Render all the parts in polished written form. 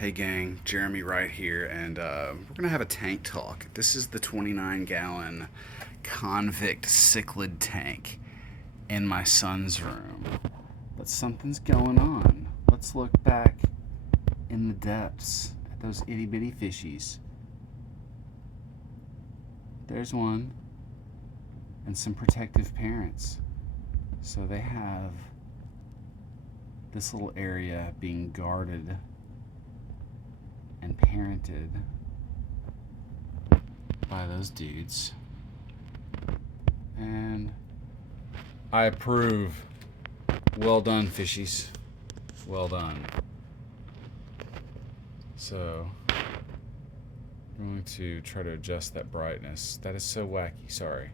Hey gang, Jeremy right here, and we're gonna have a tank talk. This is the 29-gallon Convict Cichlid tank in my son's room. But something's going on. Let's look back in the depths at those itty bitty fishies. There's one, and some protective parents. So they have this little area being guarded and parented by those dudes. And I approve. Well done, fishies. Well done. So, I'm going to try to adjust that brightness. That is so wacky, sorry.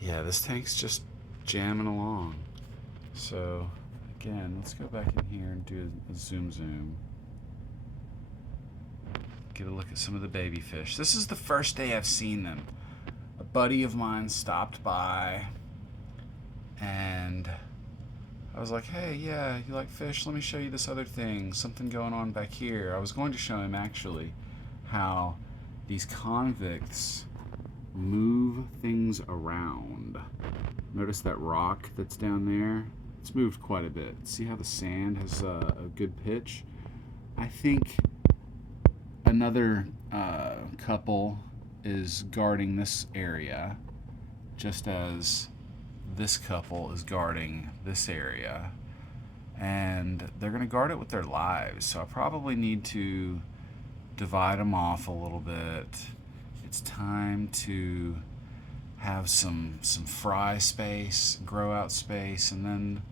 Yeah, this tank's just jamming along. So, again, let's go back in here and do a zoom. Get a look at some of the baby fish. This is the first day I've seen them. A buddy of mine stopped by, and I was like, hey, yeah, you like fish? Let me show you this other thing. Something going on back here. I was going to show him, actually, how these convicts move things around. Notice that rock that's down there? It's moved quite a bit. See how the sand has a good pitch? I think another couple is guarding this area, just as this couple is guarding this area. And they're going to guard it with their lives. So I probably need to divide them off a little bit. It's time to have some fry space, grow out space, and then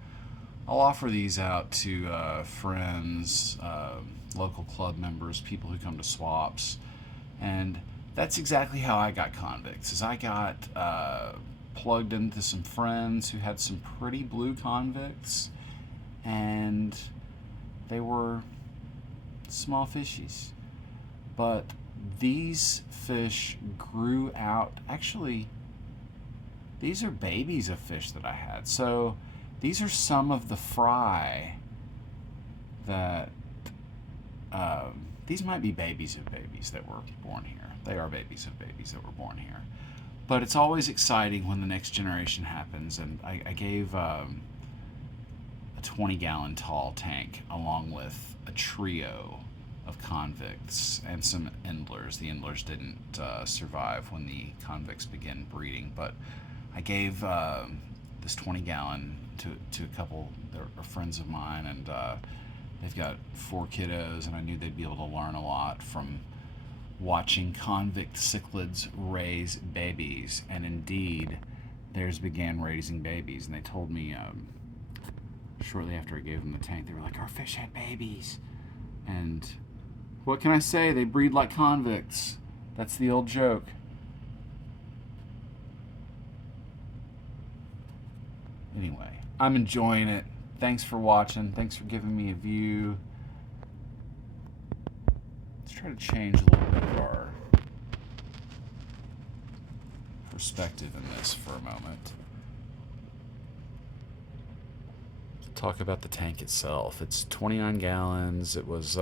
I'll offer these out to friends, local club members, people who come to swaps. And that's exactly how I got convicts, is I got plugged into some friends who had some pretty blue convicts, and they were small fishies. But these fish grew out. Actually, these are babies of fish that I had. So these are some of the fry that, these might be babies of babies that were born here. They are babies of babies that were born here. But it's always exciting when the next generation happens. And I gave a 20-gallon tall tank along with a trio of convicts and some endlers. The endlers didn't survive when the convicts began breeding, but I gave this 20-gallon to a couple that are friends of mine, and they've got 4 kiddos, and I knew they'd be able to learn a lot from watching convict cichlids raise babies. And indeed, theirs began raising babies, and they told me shortly after I gave them the tank, they were like, our fish had babies. And what can I say? They breed like convicts. That's the old joke. Anyway, I'm enjoying it. Thanks for watching. Thanks for giving me a view. Let's try to change a little bit of our perspective in this for a moment. Talk about the tank itself. It's 29 gallons. It was,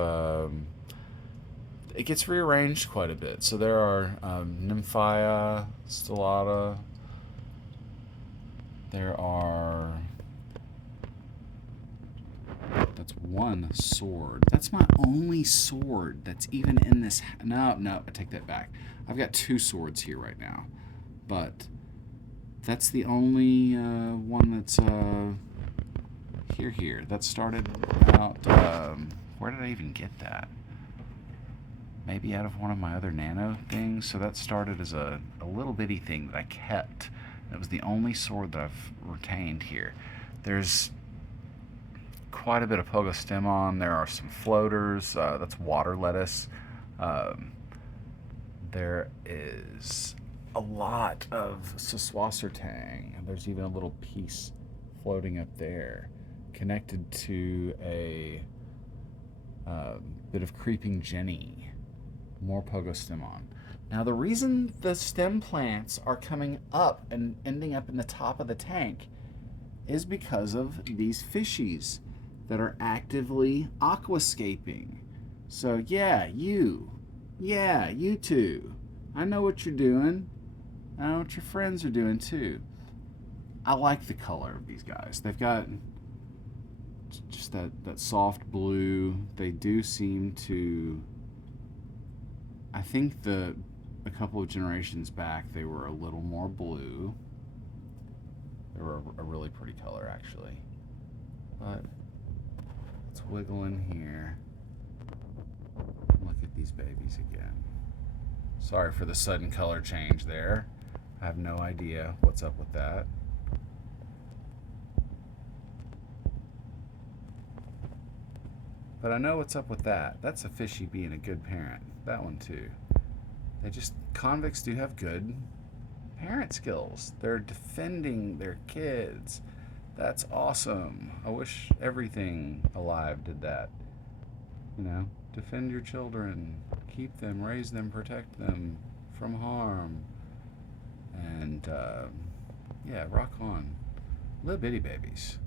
it gets rearranged quite a bit. So there are Nymphia, Stellata. There are, that's one sword. That's my only sword that's even in this. No, I take that back. I've got 2 swords here right now. But that's the only one that's here. That started out, where did I even get that? Maybe out of one of my other nano things. So that started as a little bitty thing that I kept. That was the only sword that I've retained here. There's quite a bit of pogo stem on. There are some floaters. That's water lettuce. There is a lot of Siswasertang. There's even a little piece floating up there, connected to a bit of creeping Jenny. More pogo stem on. Now, the reason the stem plants are coming up and ending up in the top of the tank is because of these fishies that are actively aquascaping. So yeah, you two, I know what you're doing. I know what your friends are doing too. I like the color of these guys. They've got just that soft blue. They do seem to, I think a couple of generations back they were a little more blue. They were a really pretty color actually. But let's wiggle in here. Look at these babies again. Sorry for the sudden color change there. I have no idea what's up with that. But I know what's up with that. That's a fishy being a good parent. That one too. Convicts do have good parent skills. They're defending their kids. That's awesome. I wish everything alive did that. You know, defend your children, keep them, raise them, protect them from harm. And yeah, rock on. Little bitty babies.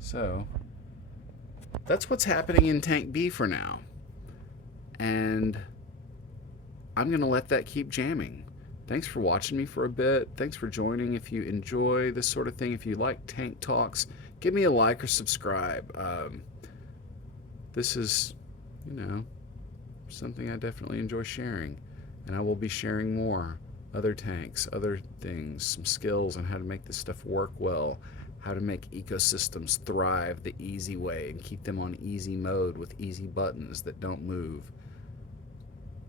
So that's what's happening in Tank B for now. And I'm going to let that keep jamming. Thanks for watching me for a bit. Thanks for joining. If you enjoy this sort of thing, if you like Tank Talks, give me a like or subscribe. This is, something I definitely enjoy sharing. And I will be sharing more. Other tanks, other things, some skills on how to make this stuff work well, how to make ecosystems thrive the easy way and keep them on easy mode with easy buttons that don't move.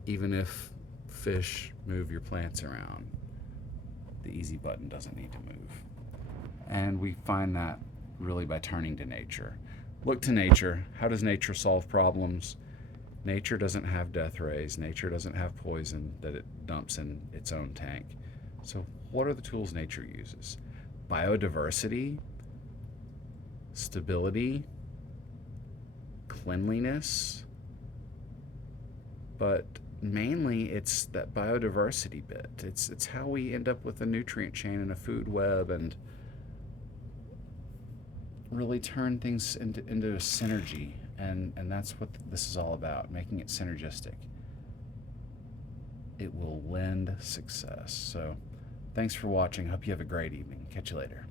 Even if fish move your plants around, the easy button doesn't need to move. And we find that really by turning to nature. Look to nature. How does nature solve problems? Nature doesn't have death rays. Nature doesn't have poison that it dumps in its own tank. So what are the tools nature uses? Biodiversity, stability, cleanliness, but mainly it's that biodiversity bit. It's how we end up with a nutrient chain and a food web and really turn things into a synergy. And that's what this is all about, making it synergistic. It will lend success. So thanks for watching. Hope you have a great evening. Catch you later.